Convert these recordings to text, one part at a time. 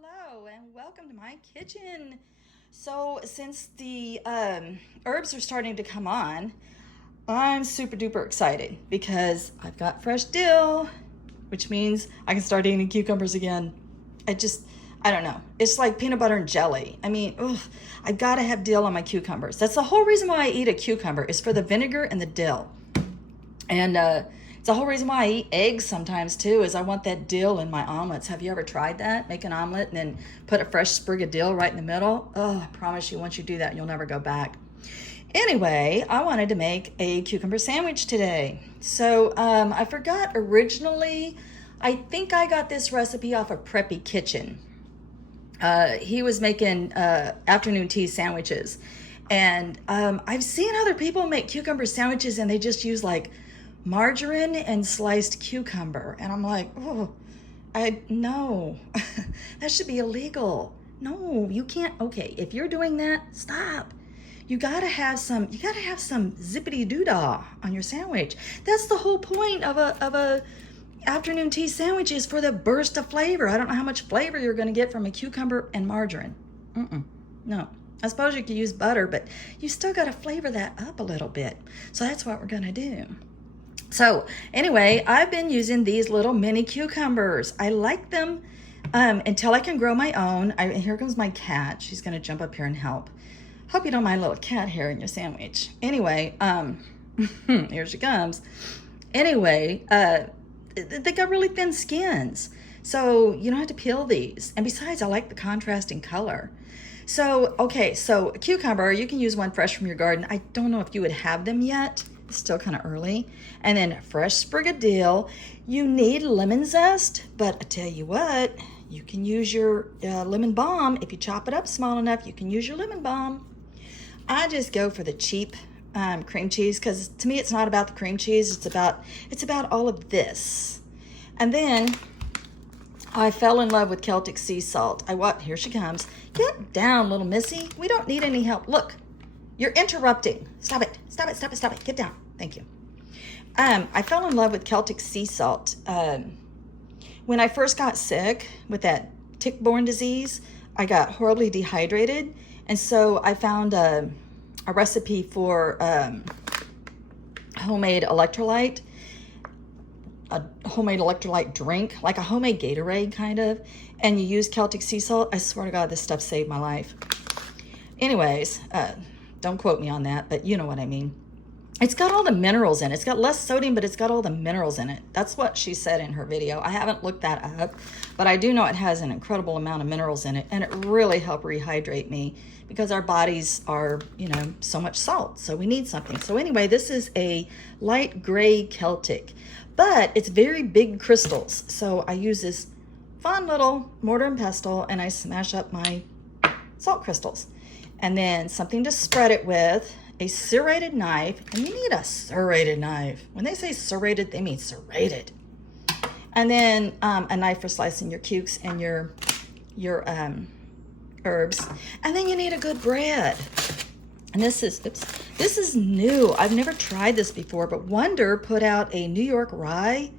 Hello and welcome to my kitchen. So since the herbs are starting to come on, I'm super duper excited because I've got fresh dill, which means I can start eating cucumbers again. I just, I don't know. It's like peanut butter and jelly. I mean, ugh, I've got to have dill on my cucumbers. That's the whole reason why I eat a cucumber is for the vinegar and the dill. And it's the whole reason why I eat eggs sometimes too, is I want that dill in my omelets. Have you ever tried that? Make an omelet and then put a fresh sprig of dill right in the middle? Oh, I promise you, once you do that, you'll never go back. Anyway, I wanted to make a cucumber sandwich today. So I forgot originally, I think I got this recipe off of Preppy Kitchen. He was making afternoon tea sandwiches. And I've seen other people make cucumber sandwiches and they just use like margarine and sliced cucumber. And I'm like, oh, no, that should be illegal. No, you can't. Okay, if you're doing that, stop. You gotta have some zippity doodah on your sandwich. That's the whole point of a afternoon tea sandwich, is for the burst of flavor. I don't know how much flavor you're gonna get from a cucumber and margarine. No. I suppose you could use butter, but you still gotta flavor that up a little bit. So that's what we're gonna do. So anyway, I've been using these little mini cucumbers. I like them until I can grow my own. Here comes my cat. She's gonna jump up here and help. Hope you don't mind a little cat hair in your sandwich. Anyway, here she comes. Anyway, they got really thin skins, so you don't have to peel these. And besides, I like the contrasting color. So, okay, so a cucumber, you can use one fresh from your garden. I don't know if you would have them yet. It's still kind of early. And then fresh sprig of dill. You need lemon zest, but I tell you what, you can use your lemon balm. If you chop it up small enough, you can use your lemon balm. I just go for the cheap cream cheese, because to me it's not about the cream cheese. It's about all of this. And then I fell in love with Celtic sea salt. Here she comes. Get down, little missy. We don't need any help. Look, you're interrupting. Stop it. Stop it. Stop it. Stop it. Get down. Thank you. I fell in love with Celtic sea salt. When I first got sick with that tick-borne disease, I got horribly dehydrated. And so I found a recipe for homemade electrolyte drink, like a homemade Gatorade kind of, and you use Celtic sea salt. I swear to God, this stuff saved my life. Anyways, don't quote me on that, but you know what I mean. It's got all the minerals in it. It's got less sodium, but it's got all the minerals in it. That's what she said in her video. I haven't looked that up, but I do know it has an incredible amount of minerals in it, and it really helped rehydrate me because our bodies are, so much salt, so we need something. So anyway, this is a light gray Celtic, but it's very big crystals. So I use this fun little mortar and pestle, and I smash up my salt crystals. And then something to spread it with, a serrated knife, and you need a serrated knife. When they say serrated, they mean serrated. And then a knife for slicing your cukes and your herbs. And then you need a good bread. And this is new. I've never tried this before, but Wonder put out a New York rye.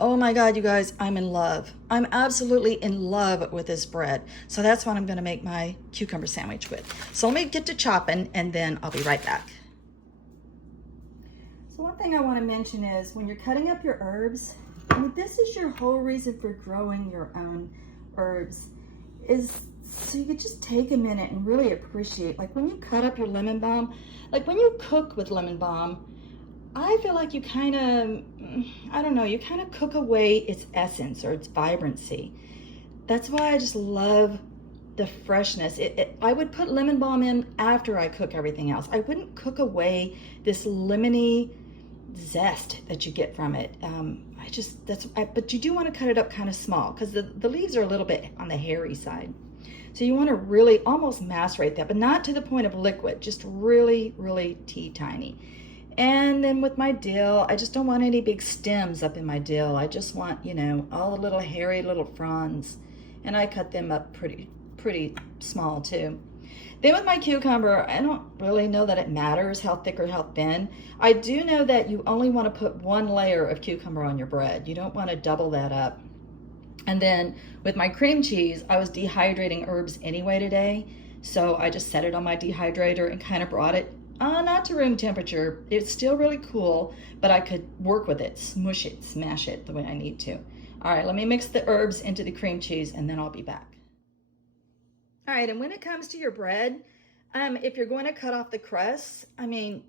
Oh my God, you guys, I'm in love. I'm absolutely in love with this bread. So that's what I'm gonna make my cucumber sandwich with. So let me get to chopping and then I'll be right back. So one thing I wanna mention is when you're cutting up your herbs, this is your whole reason for growing your own herbs, is so you could just take a minute and really appreciate, like when you cut up your lemon balm, like when you cook with lemon balm, I feel like you kind of cook away its essence or its vibrancy. That's why I just love the freshness. I would put lemon balm in after I cook everything else. I wouldn't cook away this lemony zest that you get from it. But you do want to cut it up kind of small because the leaves are a little bit on the hairy side. So you want to really almost macerate that, but not to the point of liquid, just really, really tiny. And then with my dill, I just don't want any big stems up in my dill. I just want, all the little hairy little fronds. And I cut them up pretty small too. Then with my cucumber, I don't really know that it matters how thick or how thin. I do know that you only want to put one layer of cucumber on your bread. You don't want to double that up. And then with my cream cheese, I was dehydrating herbs anyway today. So I just set it on my dehydrator and kind of brought it, not to room temperature. It's still really cool, but I could work with it, smush it, smash it the way I need to. All right, let me mix the herbs into the cream cheese and then I'll be back. All right, and when it comes to your bread, if you're going to cut off the crust, I mean,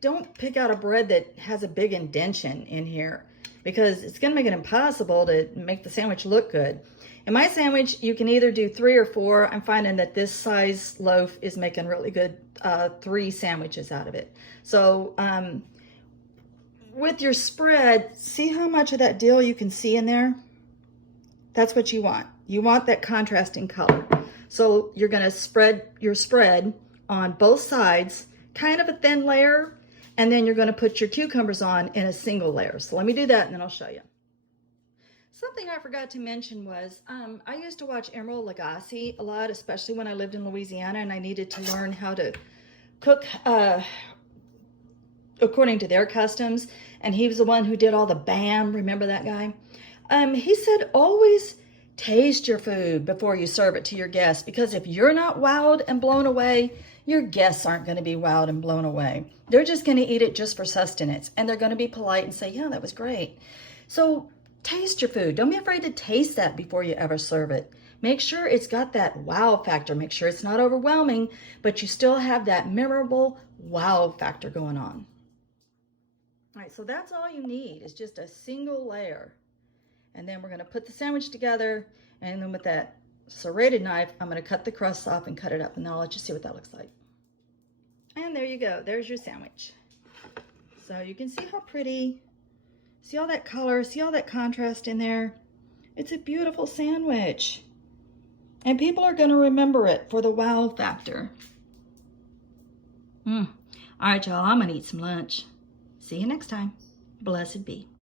don't pick out a bread that has a big indention in here, because it's going to make it impossible to make the sandwich look good. In my sandwich, you can either do 3 or 4. I'm finding that this size loaf is making really good 3 sandwiches out of it. So with your spread, see how much of that dill you can see in there? That's what you want. You want that contrasting color. So you're going to spread your spread on both sides, kind of a thin layer, and then you're going to put your cucumbers on in a single layer. So let me do that and then I'll show you. Something I forgot to mention was I used to watch Emeril Lagasse a lot, especially when I lived in Louisiana and I needed to learn how to cook according to their customs. And he was the one who did all the BAM. Remember that guy? He said always taste your food before you serve it to your guests, because if you're not wowed and blown away, your guests aren't going to be wowed and blown away. They're just going to eat it just for sustenance, and they're going to be polite and say, yeah, that was great. So taste your food. Don't be afraid to taste that before you ever serve it. Make sure it's got that wow factor. Make sure it's not overwhelming, but you still have that memorable wow factor going on. All right, so that's all you need is just a single layer. And then we're going to put the sandwich together, and then with that serrated knife, I'm going to cut the crust off and cut it up, and then I'll let you see what that looks like. And there you go. There's your sandwich. So you can see how pretty. See all that color? See all that contrast in there? It's a beautiful sandwich. And people are going to remember it for the wow factor. All right, y'all. I'm going to eat some lunch. See you next time. Blessed be.